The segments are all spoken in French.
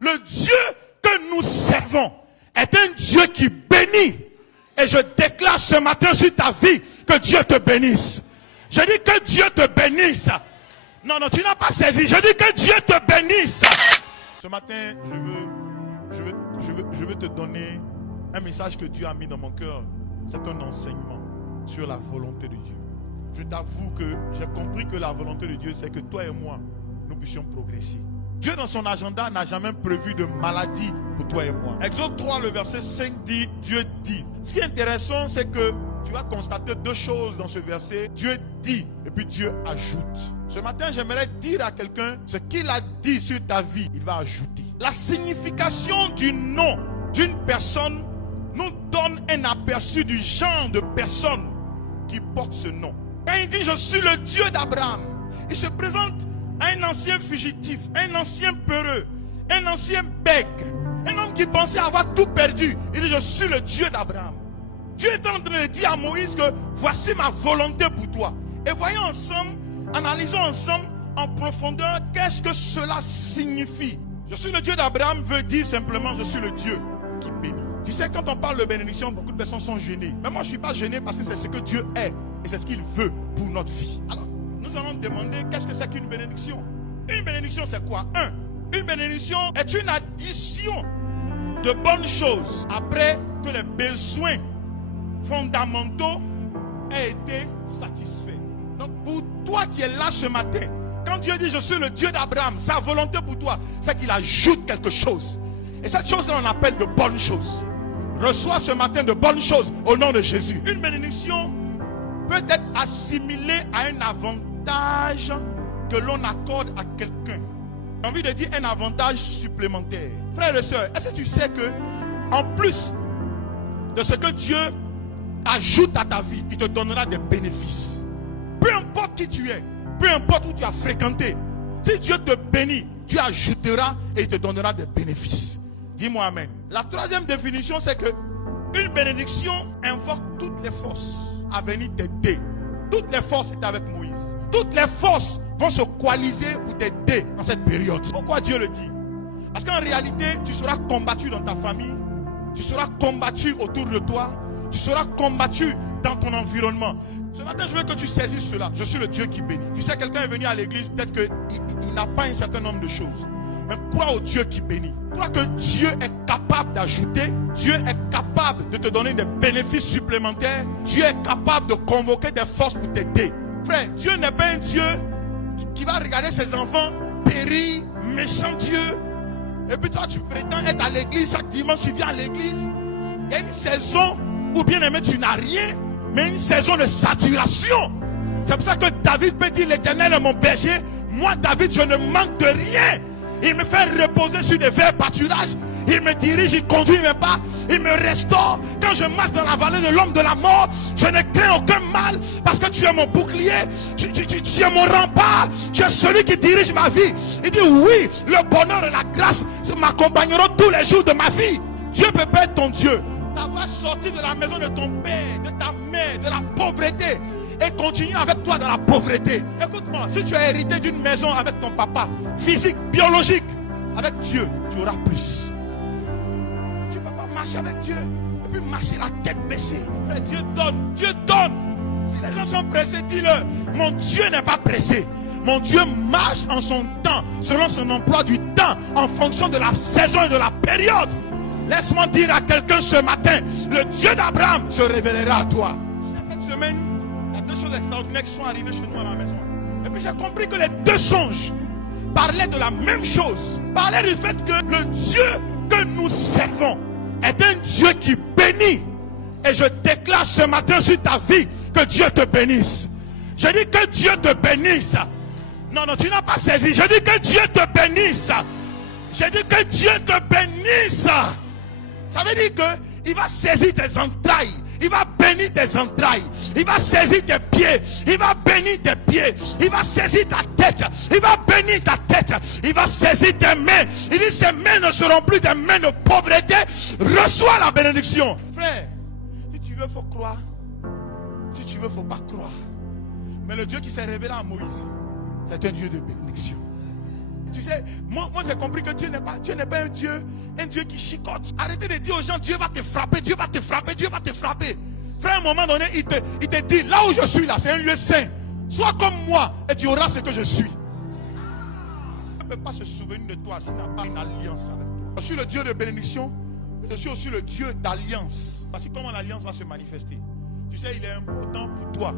Le Dieu que nous servons est un Dieu qui bénit. Et je déclare ce matin sur ta vie que Dieu te bénisse. Je dis que Dieu te bénisse. Non, tu n'as pas saisi. Je dis que Dieu te bénisse. Ce matin, je veux te donner un message que Dieu a mis dans mon cœur. C'est un enseignement sur la volonté de Dieu. Je t'avoue que j'ai compris que la volonté de Dieu, c'est que toi et moi, nous puissions progresser. Dieu dans son agenda n'a jamais prévu de maladie pour toi et moi. Exode 3, le verset 5 dit, Dieu dit. Ce qui est intéressant, c'est que tu vas constater deux choses dans ce verset. Dieu dit et puis Dieu ajoute. Ce matin, j'aimerais dire à quelqu'un ce qu'il a dit sur ta vie, il va ajouter. La signification du nom d'une personne nous donne un aperçu du genre de personne qui porte ce nom. Quand il dit je suis le Dieu d'Abraham, il se présente à un ancien fugitif, un ancien peureux, un ancien bègue, un homme qui pensait avoir tout perdu. Il dit je suis le Dieu d'Abraham. Dieu est en train de dire à Moïse que voici ma volonté pour toi. Et voyons ensemble, analysons ensemble en profondeur qu'est-ce que cela signifie. Je suis le Dieu d'Abraham veut dire simplement je suis le Dieu qui bénit. Tu sais, quand on parle de bénédiction, beaucoup de personnes sont gênées. Mais moi je ne suis pas gêné parce que c'est ce que Dieu est et c'est ce qu'il veut pour notre vie. Alors, nous allons demander qu'est-ce que c'est qu'une bénédiction. Une bénédiction c'est quoi? Une bénédiction est une addition de bonnes choses après que les besoins fondamentaux aient été satisfaits. Donc pour toi qui es là ce matin, quand Dieu dit je suis le Dieu d'Abraham, sa volonté pour toi, c'est qu'il ajoute quelque chose. Et cette chose-là on appelle de bonnes choses. Reçois ce matin de bonnes choses au nom de Jésus. Une bénédiction peut être assimilée à un avantage que l'on accorde à quelqu'un. J'ai envie de dire un avantage supplémentaire. Frères et sœurs, est-ce que tu sais que en plus de ce que Dieu ajoute à ta vie, il te donnera des bénéfices. Peu importe qui tu es, peu importe où tu as fréquenté, si Dieu te bénit, Dieu ajoutera et il te donnera des bénéfices. Dis-moi amen. La troisième définition, c'est que une bénédiction invoque toutes les forces à venir t'aider. Toutes les forces étaient avec Moïse. Toutes les forces vont se coaliser pour t'aider dans cette période. Pourquoi Dieu le dit? Parce qu'en réalité, tu seras combattu dans ta famille, tu seras combattu autour de toi, tu seras combattu dans ton environnement. Ce matin, je veux que tu saisisses cela. Je suis le Dieu qui bénit. Tu sais, quelqu'un est venu à l'église, peut-être qu'il n'a pas un certain nombre de choses. Mais crois au Dieu qui bénit. Crois que Dieu est capable d'ajouter. Dieu est capable de te donner des bénéfices supplémentaires. Dieu est capable de convoquer des forces pour t'aider. Frère, Dieu n'est pas un Dieu qui va regarder ses enfants périr, méchant Dieu. Et puis toi, tu prétends être à l'église. Chaque dimanche, tu viens à l'église. Il y a une saison où, bien aimé, tu n'as rien, mais une saison de saturation. C'est pour ça que David peut dire, l'Éternel est mon berger. Moi, David, je ne manque de rien. Il me fait reposer sur des verts pâturages. Il me dirige, il conduit mes pas. Il me restaure. Quand je marche dans la vallée de l'homme de la mort, je ne crains aucun mal. Parce que tu es mon bouclier. Tu es mon rempart. Tu es celui qui dirige ma vie. Il dit oui, le bonheur et la grâce m'accompagneront tous les jours de ma vie. Dieu peut pas être ton Dieu. T'avoir sorti de la maison de ton père, de ta mère, de la pauvreté. Et continuer avec toi dans la pauvreté. Écoute-moi, si tu as hérité d'une maison avec ton papa, physique, biologique, avec Dieu, tu auras plus. Tu ne peux pas marcher avec Dieu et puis marcher la tête baissée. Frère, Dieu donne, Dieu donne. Si les gens sont pressés, dis-le. Mon Dieu n'est pas pressé. Mon Dieu marche en son temps, selon son emploi du temps, en fonction de la saison et de la période. Laisse-moi dire à quelqu'un ce matin, le Dieu d'Abraham se révélera à toi. Cette semaine, il y a deux choses extraordinaires qui sont arrivées chez nous à la maison. Et puis j'ai compris que les deux songes parlaient de la même chose. Parlaient du fait que le Dieu que nous servons est un Dieu qui bénit. Et je déclare ce matin sur ta vie que Dieu te bénisse. Je dis que Dieu te bénisse. Non, tu n'as pas saisi. Je dis que Dieu te bénisse. Je dis que Dieu te bénisse. Ça veut dire qu'il va saisir tes entrailles. Il va bénir tes entrailles. Il va saisir tes pieds. Il va bénir tes pieds. Il va saisir ta tête. Il va bénir ta tête. Il va saisir tes mains. Il dit ces mains ne seront plus des mains de pauvreté. Reçois la bénédiction. Frère, si tu veux, il faut croire. Si tu veux, il ne faut pas croire. Mais le Dieu qui s'est révélé à Moïse, c'est un Dieu de bénédiction. Tu sais, moi j'ai compris que Dieu n'est pas un Dieu qui chicote. Arrêtez de dire aux gens, Dieu va te frapper, Dieu va te frapper, Dieu va te frapper. Frère, à un moment donné, il te dit, là où je suis là, c'est un lieu saint. Sois comme moi et tu auras ce que je suis. On ne peut pas se souvenir de toi s'il n'a pas une alliance avec toi. Je suis le Dieu de bénédiction, mais je suis aussi le Dieu d'alliance. Parce que comment l'alliance va se manifester? Tu sais, il est important pour toi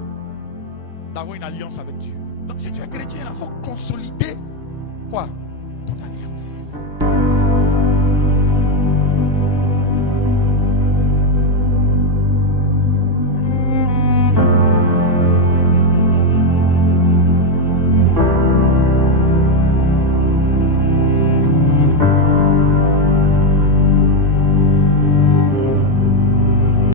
d'avoir une alliance avec Dieu. Donc si tu es chrétien, il faut consolider quoi? Ton alliance.